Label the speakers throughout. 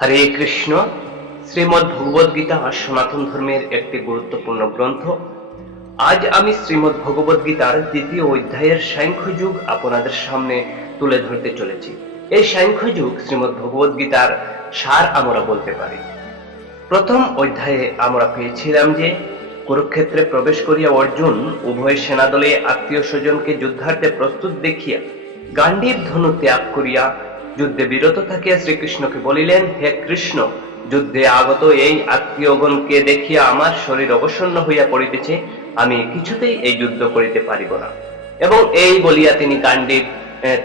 Speaker 1: হরে কৃষ্ণ শ্রীমদ ভগবদ গীতা সনাতন ধর্মের একটি গুরুত্বপূর্ণ গ্রন্থ আজ আমি শ্রীমদ ভগবদ গীতার দ্বিতীয় অধ্যায়ের সাংখ্য যুগ আপনাদের সামনে তুলে ধরতে চলেছি এই সাংখ্য যুগ শ্রীমদ ভগবদ গীতার সার আমরা বলতে পারি প্রথম অধ্যায়ে আমরা পেয়েছিলাম যে কুরুক্ষেত্রে প্রবেশ করিয়া অর্জুন উভয় সেনাদলে আত্মীয় স্বজনকে যুদ্ধার্থে প্রস্তুত দেখিয়া গান্ডীব ধনু ত্যাগ করিয়া যুদ্ধে বিরত থাকিয়া শ্রীকৃষ্ণকে বলিলেন হে কৃষ্ণ যুদ্ধে আগত এই আত্মীয়গণকে দেখিয়া আমার শরীর অবসন্ন হইয়া পড়িতেছে আমি কিছুতেই এই যুদ্ধ করিতে পারিব না এবং এই বলিয়া তিনি কাণ্ডীর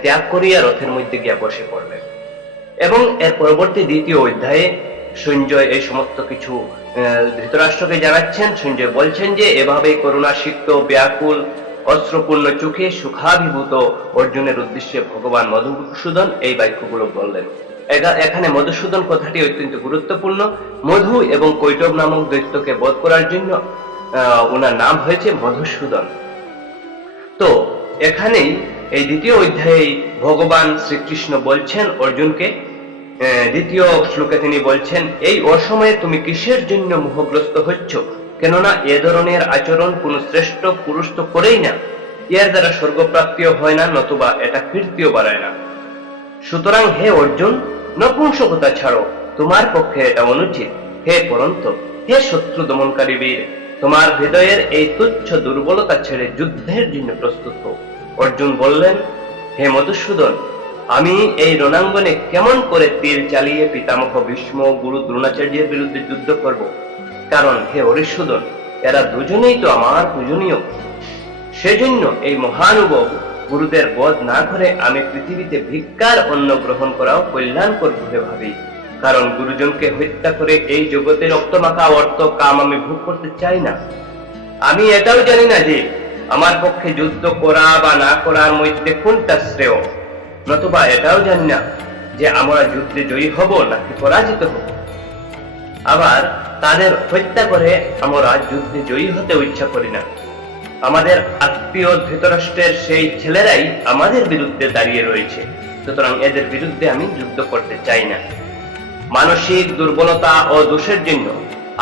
Speaker 1: ত্যাগ করিয়া রথের মধ্যে গিয়া বসে পড়লেন এবং এর পরবর্তী দ্বিতীয় অধ্যায়ে সঞ্জয় এই সমস্ত কিছু ধৃতরাষ্ট্রকে জানাচ্ছেন সঞ্জয় বলছেন যে এভাবেই করুণাসিক্ত ব্যাকুল অস্ত্রপূর্ণ চোখে সুখাভিভূত অর্জুনের উদ্দেশ্যে ভগবান মধুসূদন এই বাক্যগুলো বললেন এখানে মধুসূদন কথাটি অত্যন্ত গুরুত্বপূর্ণ মধু এবং কৈটব নামক দৈত্যকে বধ করার জন্য ওনার নাম হয়েছে মধুসূদন তো এখানেই এই দ্বিতীয় অধ্যায়ে ভগবান শ্রীকৃষ্ণ বলছেন অর্জুনকে দ্বিতীয় শ্লোকে তিনি বলছেন এই অসময়ে তুমি কিসের জন্য মোহগ্রস্ত হচ্ছ কেননা এ ধরনের আচরণ কোন শ্রেষ্ঠ পুরুষ তো করেই না এর দ্বারা স্বর্গপ্রাপ্তিও হয় না নতুবা এটা কীর্তিও বাড়ায় না সুতরাং হে অর্জুন নপুংসকতা ছাড়ো তোমার পক্ষে এটা অনুচিত হে পরন্ত হে শত্রু দমনকারী বীর তোমার হৃদয়ের এই তুচ্ছ দুর্বলতা ছেড়ে যুদ্ধের জন্য প্রস্তুত হও অর্জুন বললেন হে মধুসূদন আমি এই রণাঙ্গনে কেমন করে তীর চালিয়ে পিতামহ ভীষ্ম গুরু দ্রোণাচার্যের বিরুদ্ধে যুদ্ধ করব কারণ হে হরিষোদন এরা দুজনেই তো আমার পূজনীয় সেজন্য এই মহানুভব গুরুদের বধ না করে আমি পৃথিবীতে ভিক্ষার অন্ন গ্রহণ করাও কল্যাণকর বলে ভাবি কারণ গুরুজনকে হত্যা করে এই জগতে রক্তমাখা অর্থ কাম আমি ভোগ করতে চাই না আমি এটাও জানি না যে আমার পক্ষে যুদ্ধ করা বা না করার মধ্যে কোনটা শ্রেয় নতুবা এটাও জানি না যে আমরা যুদ্ধে জয়ী হব নাকি পরাজিত হবো আবার তাদের হত্যা করে আমরা যুদ্ধে জয়ী হতে ইচ্ছা করি না আমাদের আত্মীয় ধৃতরাষ্ট্রের সেই ছেলেরাই আমাদের বিরুদ্ধে দাঁড়িয়ে রয়েছে সুতরাং এদের বিরুদ্ধে আমি যুদ্ধ করতে চাই না মানসিক দুর্বলতা ও দোষের জন্য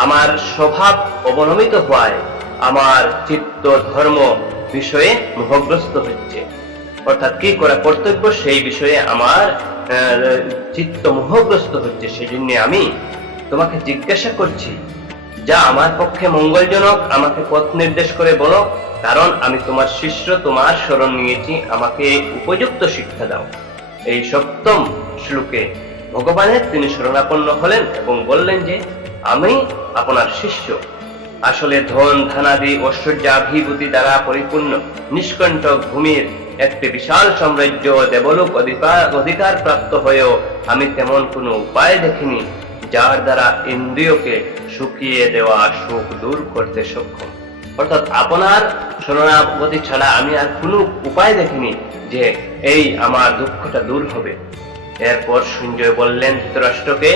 Speaker 1: আমার স্বভাব অবনমিত হওয়ায় আমার চিত্ত ধর্ম বিষয়ে মোহগ্রস্ত হচ্ছে অর্থাৎ কি করা কর্তব্য সেই বিষয়ে আমার চিত্ত মোহগ্রস্ত হচ্ছে সেই জন্য আমি তোমাকে জিজ্ঞাসা করছি যা আমার পক্ষে মঙ্গলজনক আমাকে পথ নির্দেশ করে বলো কারণ আমি তোমার শিষ্য তোমার স্মরণ নিয়েছি আমাকে উপযুক্ত শিক্ষা দাও এই সপ্তম শ্লোকে ভগবানের তিনি শরণাপন্ন হলেন এবং বললেন যে আমি আপনার শিষ্য আসলে ধন ধানাদি ঐশ্বর্যাভিভূতি দ্বারা পরিপূর্ণ নিষ্কণ্টক ভূমির একটি বিশাল সাম্রাজ্য দেবলোক অধিকার প্রাপ্ত হয়েও আমি তেমন কোনো উপায় দেখিনি যার দ্বারা ইন্দ্রিয়কে শুকিয়ে দেওয়া সুখ দূর করতে সক্ষম অর্থাৎ আপনার শরণাগতি ছাড়া আমি আর কোনো উপায় দেখিনি যে এই আমার দুঃখটা দূর হবে এরপর সঞ্জয় বললেন ধৃতরাষ্ট্রকে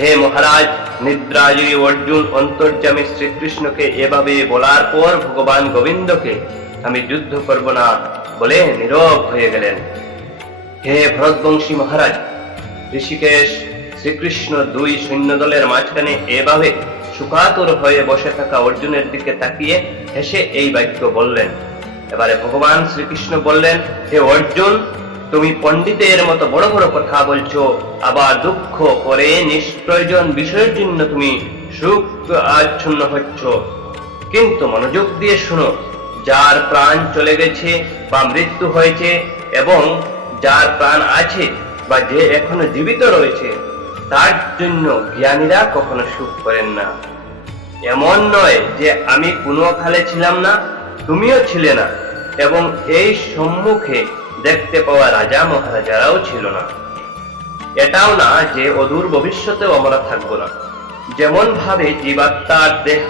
Speaker 1: হে মহারাজ নিদ্রাজী অর্জুন অন্তর্জামী শ্রীকৃষ্ণকে এভাবে বলার পর ভগবান গোবিন্দকে আমি যুদ্ধ করব না বলে নীরব হয়ে গেলেন হে ভরতবংশী মহারাজ ঋষিকেশ শ্রীকৃষ্ণ দুই সৈন্য দলের মাঝখানে এভাবে সুখাতর হয়ে বসে থাকা অর্জুনের দিকে তাকিয়ে হেসে এই বাক্য বললেন এবারে ভগবান শ্রীকৃষ্ণ বললেন হে অর্জুন তুমি পণ্ডিতের মতো বড় বড় কথা বলছো আবার দুঃখ করে নিষ্প্রয়োজন বিষয়ের জন্য তুমি সুখ আচ্ছন্ন হচ্ছ কিন্তু মনোযোগ দিয়ে শুনো যার প্রাণ চলে গেছে বা মৃত্যু হয়েছে এবং যার প্রাণ আছে বা যে এখনো জীবিত রয়েছে তার জন্য জ্ঞানীরা কখনো সুখ করেন না এমন নয় যে আমি কোনো খালে ছিলাম না তুমিও ছিলে না এবং এই সম্মুখে দেখতে পাওয়া রাজা মহারাজারাও ছিল না এটাও না যে অদূর ভবিষ্যতেও আমরা থাকব না যেমন ভাবে জীবাত্মার দেহ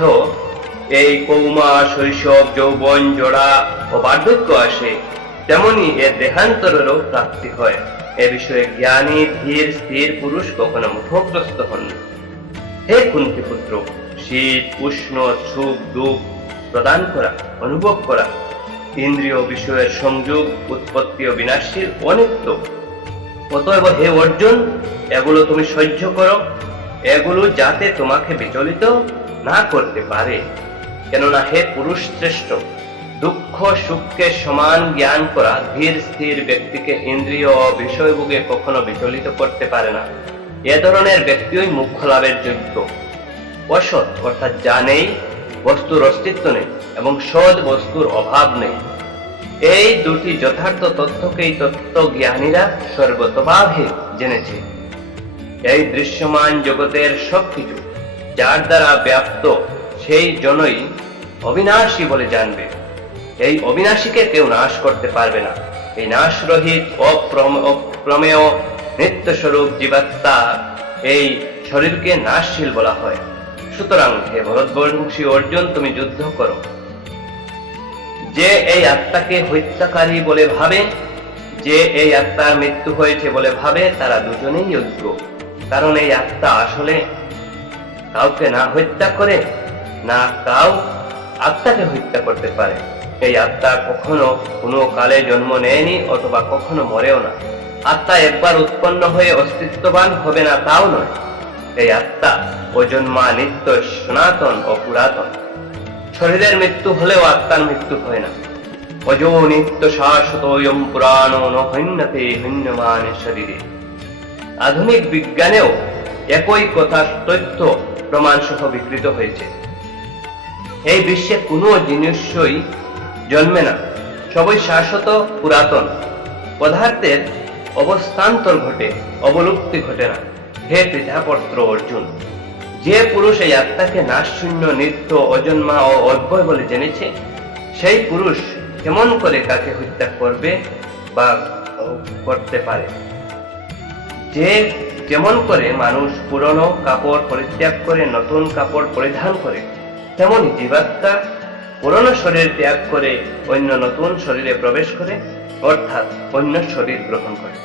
Speaker 1: এই কৌমা শৈশব যৌবন জোড়া ও বার্ধক্য আসে তেমনি এর দেহান্তরেরও প্রাপ্তি হয় এ বিষয়ে জ্ঞানী ধীর স্থির পুরুষ কখনো মুখগ্রস্ত হন হে কুন্তি পুত্র শীত উষ্ণ সুখ দুঃখ প্রদান করা অনুভব করা ইন্দ্রিয় বিষয়ের সংযোগ উৎপত্তি ও বিনাশীল অনিত্য অতএব হে অর্জুন এগুলো তুমি সহ্য করো এগুলো যাতে তোমাকে বিচলিত না করতে পারে কেননা হে পুরুষ শ্রেষ্ঠ দুঃখ সুখকে সমান জ্ঞান করা ধীর স্থির ব্যক্তিকে ইন্দ্রিয় ও বিষয়ভোগে কখনো বিচলিত করতে পারে না এ ধরনের ব্যক্তিই মুখ্য লাভের যোগ্য অসৎ অর্থাৎ যা নেই বস্তুর অস্তিত্ব নেই এবং সৎ বস্তুর অভাব নেই এই দুটি যথার্থ তথ্যকেই জ্ঞানীরা সর্বতভাবে জেনেছে এই দৃশ্যমান জগতের সবকিছু যার দ্বারা ব্যাপ্ত সেই জনই অবিনাশী বলে জানবে এই অবিনাশীকে কেউ নাশ করতে পারবে না এই নাশ রহিত অপ্রমেয় নিত্যস্বরূপ জীবাত্মা এই শরীরকে নাশশীল বলা হয় সুতরাং হে ভরতবংশী অর্জুন তুমি যুদ্ধ করো যে এই আত্মাকে হত্যাকারী বলে ভাবে যে এই আত্মার মৃত্যু হয়েছে বলে ভাবে তারা দুজনেই যোগ্য কারণ এই আত্মা আসলে কাউকে না হত্যা করে না কাউ আত্মাকে হত্যা করতে পারে এই আত্মা কখনো কোনো কালে জন্ম নেয়নি অথবা কখনো মরেও না আত্মা একবার উৎপন্ন হয়ে অস্তিত্ববান হবে না তাও নয় এই আত্মা অজন্মা নিত্য সনাতন ও পুরাতন শরীরের মৃত্যু হলেও আত্মার মৃত্যু হয় না অজো নিত্য শাশ্বত শাশ্বতয়ম পুরাণো নৈন্যতে হন্যমান শরীরে আধুনিক বিজ্ঞানেও একই কথা তথ্য প্রমাণসহ বিকৃত হয়েছে এই বিশ্বে কোনো জিনিসই জন্মে না সবই শাশ্বত পুরাতন পদার্থের অবস্থান্তর ঘটে অবলুপ্তি ঘটে না হে পিঠাপত্র অর্জুন যে পুরুষ এই আত্মাকে নাশূন্য নিত্য অজন্মা ও অব্যয় বলে জেনেছে সেই পুরুষ কেমন করে কাকে হত্যা করবে বা করতে পারে যে যেমন করে মানুষ পুরনো কাপড় পরিত্যাগ করে নতুন কাপড় পরিধান করে তেমনি জীবাত্মা পুরনো শরীর ত্যাগ করে অন্য নতুন শরীরে প্রবেশ করে অর্থাৎ অন্য শরীর গ্রহণ করে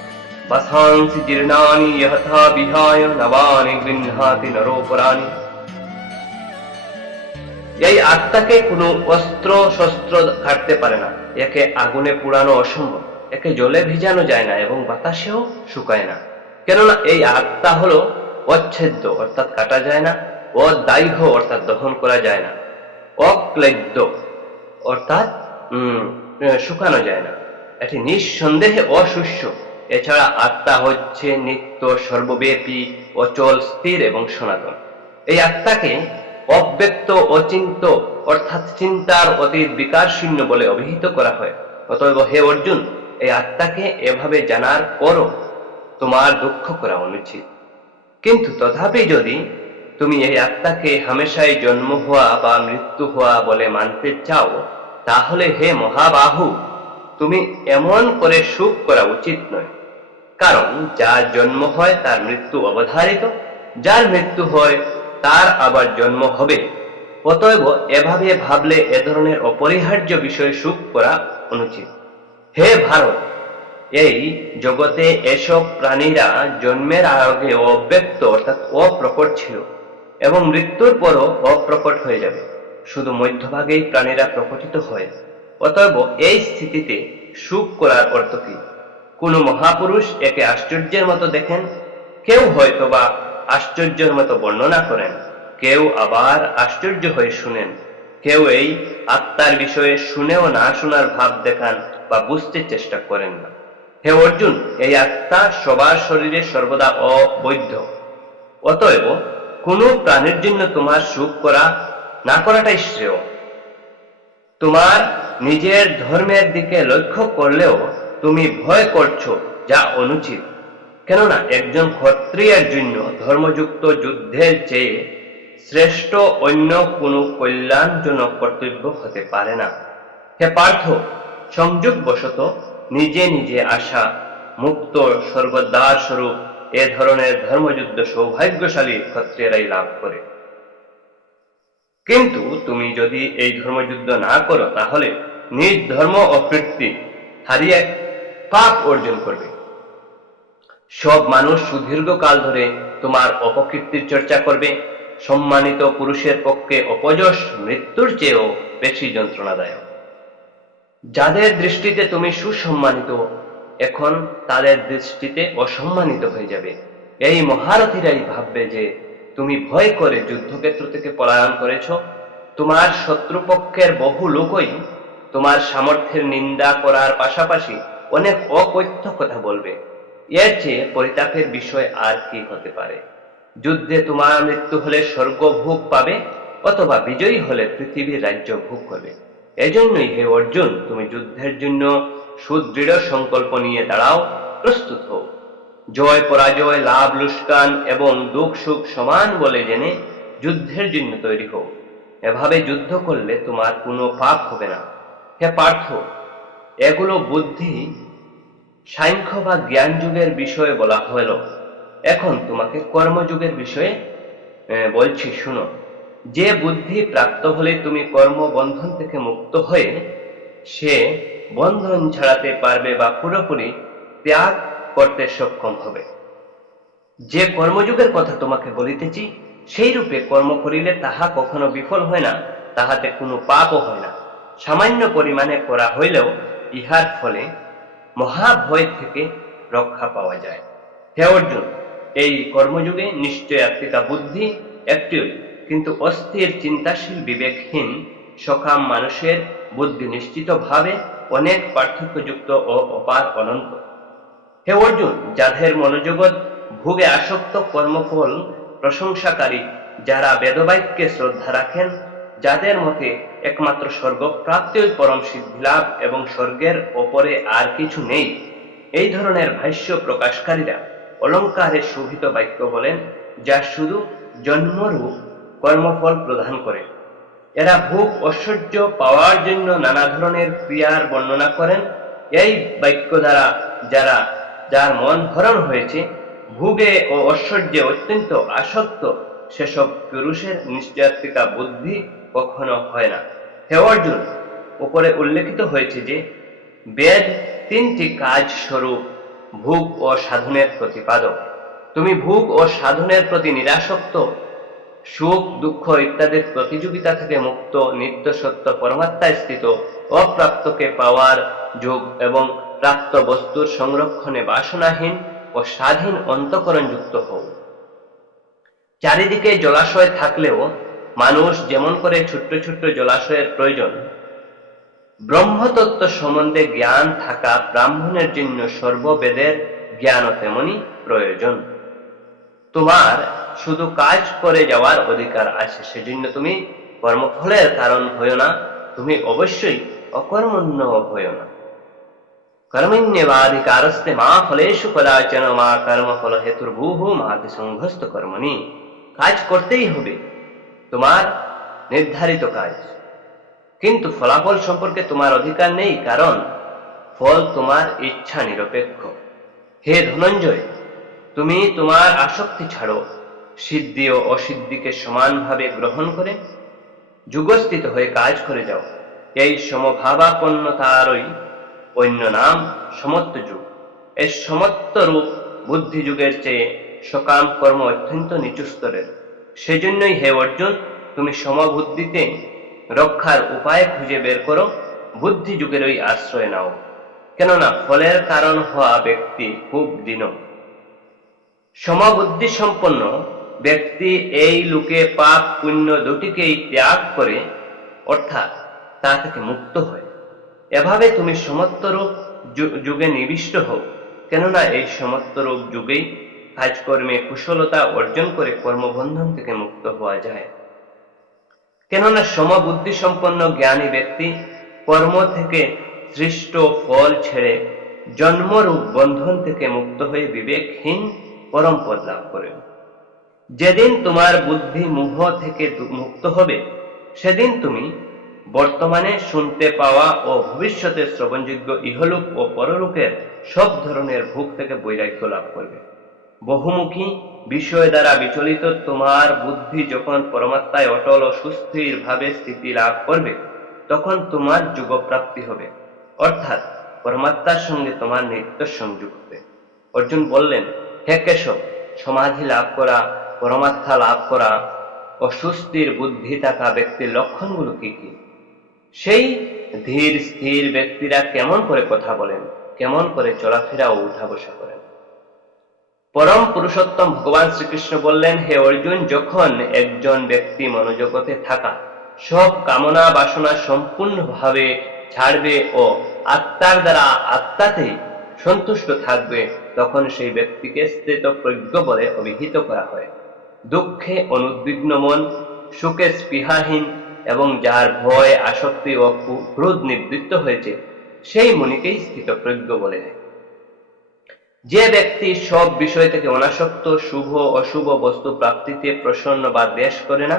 Speaker 1: বাসাংসি জীর্ণানি ইহথা বিহায় নবানি গৃহাতি নরোপরাণী এই আত্মাকে কোনো অস্ত্র শস্ত্র কাটতে পারে না একে আগুনে পুরানো অসম্ভব একে জলে ভিজানো যায় না এবং বাতাসেও শুকায় না কেননা এই আত্মা হলো অচ্ছেদ্য অর্থাৎ কাটা যায় না অদাহ্য অর্থাৎ দহন করা যায় না অক্লেদ্য অর্থাৎ শুকানো যায় না এটি নিঃসন্দেহে অশুষ্য এছাড়া আত্মা হচ্ছে নিত্য সর্বব্যাপী অচল স্থির এবং সনাতন এই আত্মাকে অব্যক্ত অচিন্ত অর্থাৎ চিন্তার অতীত বিকাশ শূন্য বলে অভিহিত করা হয় অতএব হে অর্জুন এই আত্মাকে এভাবে জানার পরও তোমার দুঃখ করা অনুচিত কিন্তু তথাপি যদি তুমি এই আত্মাকে হামেশাই জন্ম হওয়া বা মৃত্যু হওয়া বলে মানতে চাও তাহলে হে মহাবাহু তুমি এমন করে সুখ করা উচিত নয় কারণ যার জন্ম হয় তার মৃত্যু অবধারিত যার মৃত্যু হয় তার আবার জন্ম হবে অতএব এভাবে ভাবলে এ ধরনের অপরিহার্য বিষয়ে সুখ করা অনুচিত হে ভারত এই জগতে এসব প্রাণীরা জন্মের আগে অব্যক্ত অর্থাৎ অপ্রকট ছিল এবং মৃত্যুর পরও অপ্রকট হয়ে যাবে শুধু মধ্যভাগেই প্রাণীরা প্রকটিত হয় অতএব এই স্থিতিতে সুখ করার অর্থ কি কোনো মহাপুরুষ একে আশ্চর্যের মতো দেখেন কেউ হয়তো বা আশ্চর্যের মতো বর্ণনা করেন কেউ আবার আশ্চর্য হয়ে শুনেন কেউ এই আত্মার বিষয়ে শুনেও না শোনার ভাব দেখান বা বুঝতে চেষ্টা করেন না হে অর্জুন এই আত্মা সবার শরীরে সর্বদা অবৈধ অতএব কোনো প্রাণীর জন্য তোমার সুখ করা না করাটাই শ্রেয় তোমার নিজের ধর্মের দিকে লক্ষ্য করলেও তুমি ভয় করছো যা অনুচিত কেননা একজন ক্ষত্রিয়ের জন্য ধর্মযুক্ত যুদ্ধের চেয়ে শ্রেষ্ঠ অন্য কোনো কল্যাণজনক কর্তব্য হতে পারে না হে পার্থ সংযোগবশত নিজে নিজে আসা মুক্ত সর্বদার স্বরূপ এ ধরনের ধর্মযুদ্ধ সৌভাগ্যশালী ক্ষত্রিয়রাই লাভ করে কিন্তু তুমি যদি এই ধর্মযুদ্ধ না করো তাহলে নিজ ধর্ম ও কীর্তি হারিয়ে পাপ অর্জন করবে সব মানুষ সুদীর্ঘকাল ধরে তোমার অপকীর্তির চর্চা করবে সম্মানিত পুরুষের পক্ষে অপযশ মৃত্যুর চেয়েও বেশি যন্ত্রণাদায়ক যাদের দৃষ্টিতে তুমি সুসম্মানিত এখন তাদের দৃষ্টিতে অসম্মানিত হয়ে যাবে এই মহারথীরাই ভাববে যে তুমি ভয় করে যুদ্ধক্ষেত্র থেকে পলায়ন করেছ তোমার শত্রুপক্ষের বহু লোকই তোমার সামর্থ্যের নিন্দা করার পাশাপাশি অনেক অকথ্য কথা বলবে এর চেয়ে পরিতাপের বিষয় আর কি হতে পারে যুদ্ধে তোমার মৃত্যু হলে স্বর্গ ভোগ পাবে অথবা বিজয়ী হলে পৃথিবীর রাজ্য ভোগ করবে এজন্যই হে অর্জুন তুমি যুদ্ধের জন্য সুদৃঢ় সংকল্প নিয়ে দাঁড়াও প্রস্তুত হোক জয় পরাজয় লাভ লুস্কান এবং দুঃখ সুখ সমান বলে জেনে যুদ্ধের জন্য তৈরি হোক এভাবে যুদ্ধ করলে তোমার কোনো পাপ হবে না হে পার্থ এগুলো বুদ্ধি সাংখ্য বা জ্ঞান যুগের বিষয়ে বলা হল এখন তোমাকে কর্মযুগের বিষয়ে বলছি শুনো যে বুদ্ধি প্রাপ্ত হলে তুমি কর্মবন্ধন থেকে মুক্ত হয়ে সে বন্ধন ছাড়াতে পারবে বা পুরোপুরি ত্যাগ করতে সক্ষম হবে যে কর্মযুগের কথা তোমাকে বলিতেছি সেই রূপে কর্ম করিলে তাহা কখনো বিফল হয় না তাহাতে কোনো পাপও হয় না সামান্য পরিমাণে করা হইলেও ইহার ফলে মহাভয় থেকে রক্ষা পাওয়া যায় হে অর্জুন এই কর্মযুগে নিশ্চয় একটিকা বুদ্ধি একটি কিন্তু অস্থির চিন্তাশীল বিবেকহীন সকাম মানুষের বুদ্ধি নিশ্চিতভাবে অনেক পার্থক্যযুক্ত ও অপার অনন্ত হে অর্জুন যাদের মনোজগৎ ভোগে আসক্ত কর্মফল প্রশংসাকারী যারা বেদবাক্যে শ্রদ্ধা রাখেন যাদের মতে একমাত্র স্বর্গ প্রাপ্তই পরম সিদ্ধিলাভ এবং স্বর্গের ওপরে আর কিছু নেই এই ধরনের ভাষ্য প্রকাশকারীরা অলঙ্কারে শোভিত বাক্য বলেন যা শুধু জন্মরূপ কর্মফল প্রদান করে এরা ভোগ ঐশ্বর্য পাওয়ার জন্য নানা ধরনের ক্রিয়ার বর্ণনা করেন এই বাক্য দ্বারা যারা যার মন হরণ হয়েছে ভোগে ও ঐশ্বর্যে অত্যন্ত আসক্ত সেসব পুরুষের নিশ্চয়াত্মিকা বুদ্ধি কখনো হয় না হে অর্জুন উপরে উল্লেখিত হয়েছে যে বেদ তিনটি কাজ স্বরূপ ভোগ ও সাধনের প্রতিপাদক তুমি ভোগ ও সাধনের প্রতি নিরাসক্ত সুখ দুঃখ ইত্যাদির প্রতিযোগিতা থেকে মুক্ত নিত্য সত্য পরমাত্মায় স্থিত অপ্রাপ্তকে পাওয়ার যোগ এবং প্রাপ্ত বস্তুর সংরক্ষণে বাসনাহীন ও স্বাধীন অন্তকরণ যুক্ত হও চারিদিকে জলাশয় থাকলেও মানুষ যেমন করে ছোট্ট ছোট্ট জলাশয়ের প্রয়োজন ব্রহ্মতত্ত্ব সম্বন্ধে জ্ঞান থাকা ব্রাহ্মণের জন্য সর্ববেদের জ্ঞানও তেমনি প্রয়োজন তোমার শুধু কাজ করে যাওয়ার অধিকার আছে সেজন্য তুমি কর্মফলের কারণ হয়েও না তুমি অবশ্যই অকর্মণ্য হয়েও না কর্মণ্যবাধিকারস্তে মা ফলেশু কদাচন মা কর্মফল হেতুর্ভূহ মাকে সংঘস্ত কর্মনি কাজ করতেই হবে তোমার নির্ধারিত কাজ কিন্তু ফলাফল সম্পর্কে তোমার অধিকার নেই কারণ ফল তোমার ইচ্ছা নিরপেক্ষ হে ধনঞ্জয় তুমি তোমার আসক্তি ছাড়ো সিদ্ধি ও অসিদ্ধিকে সমানভাবে গ্রহণ করে যুগস্থিত হয়ে কাজ করে যাও এই সমভাবাপন্নতারই অন্য নাম সমত্ব যুগ এই সমত্ব রূপ বুদ্ধিযুগের চেয়ে সকাম কর্ম অত্যন্ত নিচু স্তরের সেজন্যই হে অর্জুন তুমি সমবুদ্ধিতে রক্ষার উপায় খুঁজে বের করো বুদ্ধিযুগেরই আশ্রয় নাও কেননা ফলের কারণ হওয়া ব্যক্তি খুব দীন সমবুদ্ধি সম্পন্ন ব্যক্তি এই লোকে পাপ পুণ্য দুটিকেই ত্যাগ করে অর্থাৎ তা থেকে মুক্ত হয় এভাবে তুমি সমত্বরূপ যুগে নিবিষ্ট হও কেননা এই সমত্বরূপ যুগেই কাজকর্মে কুশলতা অর্জন করে কর্মবন্ধন থেকে মুক্ত হওয়া যায় কেননা সমবুদ্ধি সম্পন্ন জ্ঞানী ব্যক্তি কর্ম থেকে সৃষ্ট ফল ছেড়ে জন্মরূপ বন্ধন থেকে মুক্ত হয়ে বিবেকহীন পরম পদ লাভ করেন যেদিন তোমার বুদ্ধি মুহ থেকে মুক্ত হবে সেদিন তুমি বর্তমানে শুনতে পাওয়া ও ভবিষ্যতে শ্রবণযোগ্য ইহলোক ও পরলোকের সব ধরনের ভোগ থেকে বৈরাগ্য লাভ করবে বহুমুখী বিষয় দ্বারা বিচলিত তোমার বুদ্ধি যখন পরমাত্মায় অটল ও সুস্থির ভাবে স্থিতি লাভ করবে তখন তোমার যুগপ্রাপ্তি হবে অর্থাৎ পরমাত্মার সঙ্গে তোমার নিত্য সংযুক্ত অর্জুন বললেন হে কেশব সমাধি লাভ করা পরমাত্মা লাভ করা ও সুস্থির বুদ্ধি থাকা ব্যক্তির লক্ষণগুলো কি কি সেই ধীর স্থির ব্যক্তিরা কেমন করে কথা বলেন কেমন করে চলাফেরা ও উঠা বসা করেন পরম পুরুষোত্তম ভগবান শ্রীকৃষ্ণ বললেন হে অর্জুন যখন একজন ব্যক্তি মনোজগতে থাকা সব কামনা বাসনা সম্পূর্ণভাবে ছাড়বে ও আত্মার দ্বারা আত্মাতে সন্তুষ্ট থাকবে তখন সেই ব্যক্তিকে প্রজ্ঞ বলে অভিহিত করা হয় দুঃখে অনুদ্বিগ্ন মন সুখে স্পৃহাহীন এবং যার ভয় আসক্তি ও ক্রোধ নিবৃত্ত হয়েছে সেই মনিকেই স্থিত প্রজ্ঞ বলে যে ব্যক্তি সব বিষয় থেকে অনাসক্ত শুভ অশুভ বস্তু প্রাপ্তিতে প্রসন্ন বা দেশ করে না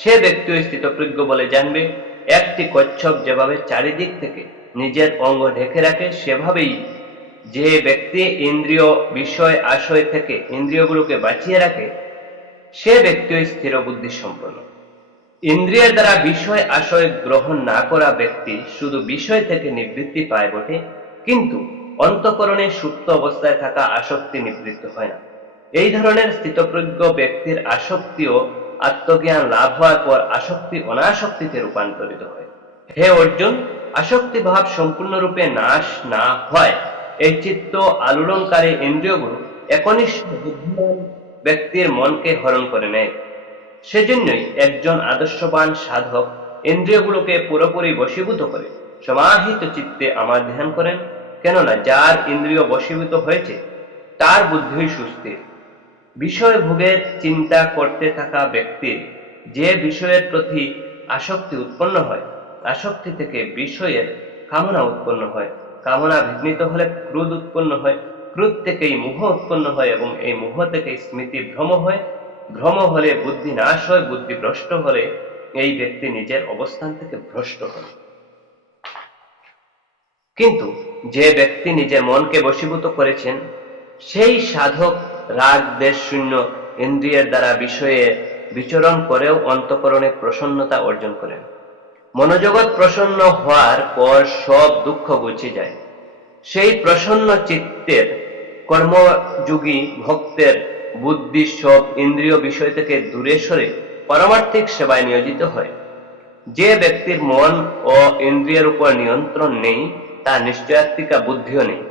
Speaker 1: সে ব্যক্তিও স্থিতপ্রজ্ঞ বলে জানবে একটি কচ্ছপ যেভাবে চারিদিক থেকে নিজের অঙ্গ ঢেকে রাখে সেভাবেই যে ব্যক্তি ইন্দ্রিয় বিষয় আশয় থেকে ইন্দ্রিয়গুলোকে বাঁচিয়ে রাখে সে ব্যক্তি স্থির বুদ্ধি সম্পন্ন ইন্দ্রিয়ের দ্বারা বিষয় আশয় গ্রহণ না করা ব্যক্তি শুধু বিষয় থেকে নিবৃত্তি পায় বটে কিন্তু অন্তকরণে সুপ্ত অবস্থায় থাকা আসক্তি নিবৃত্ত হয় না এই ধরনের স্থিতপ্রজ্ঞ ব্যক্তির আসক্তিও আত্মজ্ঞান লাভ হওয়ার পর আসক্তি অনাসক্তিতে রূপান্তরিত হয় হে অর্জুন আসক্তি ভাব সম্পূর্ণরূপে নাশ না হয় এই চিত্ত আলোড়নকারী ইন্দ্রিয়গুলো একনিষ্ঠ বুদ্ধিমান ব্যক্তির মনকে হরণ করে নেয় সেজন্যই একজন আদর্শবান সাধক ইন্দ্রিয়গুলোকে পুরোপুরি বশীভূত করে সমাহিত চিত্তে আমার ধ্যান করেন কেননা যার ইন্দ্রিয় বশীভূত হয়েছে তার বুদ্ধি সুস্থির বিষয় ভোগের চিন্তা করতে থাকা ব্যক্তির যে বিষয়ের প্রতি আসক্তি উৎপন্ন হয় আসক্তি থেকে বিষয়ের কামনা উৎপন্ন হয় কামনা বিঘ্নিত হলে ক্রোধ উৎপন্ন হয় ক্রোধ থেকেই মোহ উৎপন্ন হয় এবং এই মোহ থেকে স্মৃতি ভ্রম হয় ভ্রম হলে বুদ্ধি নাশ হয় বুদ্ধি ভ্রষ্ট হলে এই ব্যক্তি নিজের অবস্থান থেকে ভ্রষ্ট হয় কিন্তু যে ব্যক্তি নিজের মনকে বশীভূত করেছেন সেই সাধক রাগ দেশ শূন্য ইন্দ্রিয়ের দ্বারা বিষয়ে বিচরণ করেও অন্তকরণে প্রসন্নতা অর্জন করেন মনোজগৎ প্রসন্ন হওয়ার পর সব দুঃখ ঘুচে যায় সেই প্রসন্ন চিত্তের কর্মযোগী ভক্তের বুদ্ধি সব ইন্দ্রিয় বিষয় থেকে দূরে সরে পারমার্থিক সেবায় নিয়োজিত হয় যে ব্যক্তির মন ও ইন্দ্রিয়ের উপর নিয়ন্ত্রণ নেই তা নিশ্চয়াত্মিকা বুদ্ধিও নেই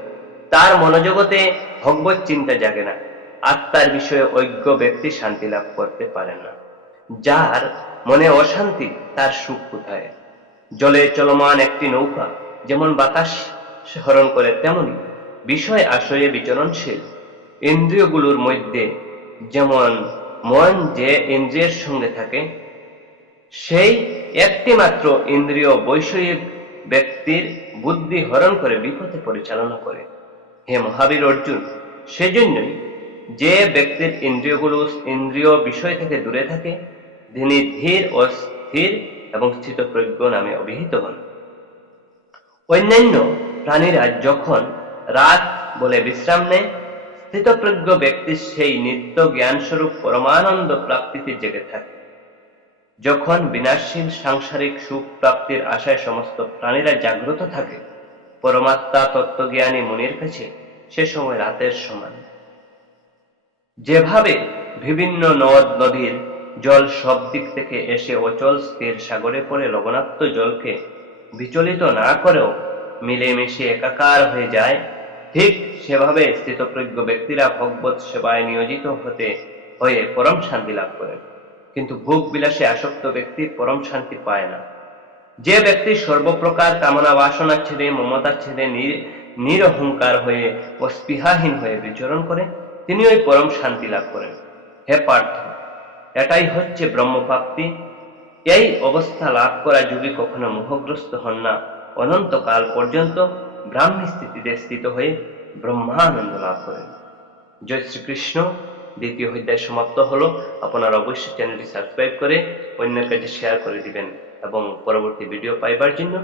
Speaker 1: তার মনোজগতে ভগবত চিন্তা জাগে না আত্মার বিষয়ে ঐক্য ব্যক্তি শান্তি লাভ করতে পারে না যার মনে অশান্তি তার সুখ কোথায় জলে চলমান একটি নৌকা যেমন বাতাস হরণ করে তেমনি বিষয় আশয়ে বিচরণশীল ইন্দ্রিয়গুলোর মধ্যে যেমন মন যে ইন্দ্রিয়ের সঙ্গে থাকে সেই একটি মাত্র ইন্দ্রিয় বৈষয়িক ব্যক্তির বুদ্ধি হরণ করে বিপথে পরিচালনা করে হে মহাবীর অর্জুন সেজন্যই যে ব্যক্তির ইন্দ্রিয়গুলো ইন্দ্রিয় বিষয় থেকে দূরে থাকে যিনি ধীর ও স্থির এবং স্থিতপ্রজ্ঞ নামে অভিহিত হন অন্যান্য প্রাণীরা যখন রাত বলে বিশ্রাম নেয় স্থিতপ্রজ্ঞ ব্যক্তি সেই নিত্য জ্ঞানস্বরূপ পরমানন্দ প্রাপ্তিতে জেগে থাকে যখন বিনাশীল সাংসারিক সুখ প্রাপ্তির আশায় সমস্ত প্রাণীরা জাগ্রত থাকে পরমাত্মা তত্ত্বজ্ঞানী মনির কাছে সে সময় রাতের সমান যেভাবে বিভিন্ন নদ নদীর জল সব দিক থেকে এসে অচল স্থির সাগরে পড়ে লবণাক্ত জলকে বিচলিত না করেও মিলেমিশে একাকার হয়ে যায় ঠিক সেভাবে স্থিতপ্রজ্ঞ ব্যক্তিরা ভগবত সেবায় নিয়োজিত হতে হয়ে পরম শান্তি লাভ করেন কিন্তু ভোগ বিলাসে আসক্ত ব্যক্তি পরম শান্তি পায় না যে ব্যক্তি সর্বপ্রকার কামনা বাসনা ছেড়ে মমতা ছেড়ে নিরহংকার হয়ে ও স্পৃহাহীন হয়ে বিচরণ করে তিনি ওই পরম শান্তি লাভ করেন হে পার্থ এটাই হচ্ছে ব্রহ্মপ্রাপ্তি এই অবস্থা লাভ করা যুগে কখনো মোহগ্রস্ত হন না অনন্তকাল পর্যন্ত ব্রাহ্মী স্থিতিতে স্থিত হয়ে ব্রহ্মানন্দ লাভ করেন জয় শ্রীকৃষ্ণ দ্বিতীয় অধ্যায় সমাপ্ত হলো আপনারা অবশ্যই চ্যানেলটি সাবস্ক্রাইব করে অন্যের কাছে শেয়ার করে দিবেন এবং পরবর্তী ভিডিও পাইবার জন্য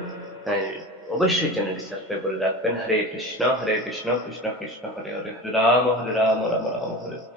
Speaker 1: অবশ্যই চ্যানেলটি সাবস্ক্রাইব করে রাখবেন হরে কৃষ্ণ হরে কৃষ্ণ কৃষ্ণ কৃষ্ণ হরে হরে হরে রাম হরে রাম রাম রাম হরে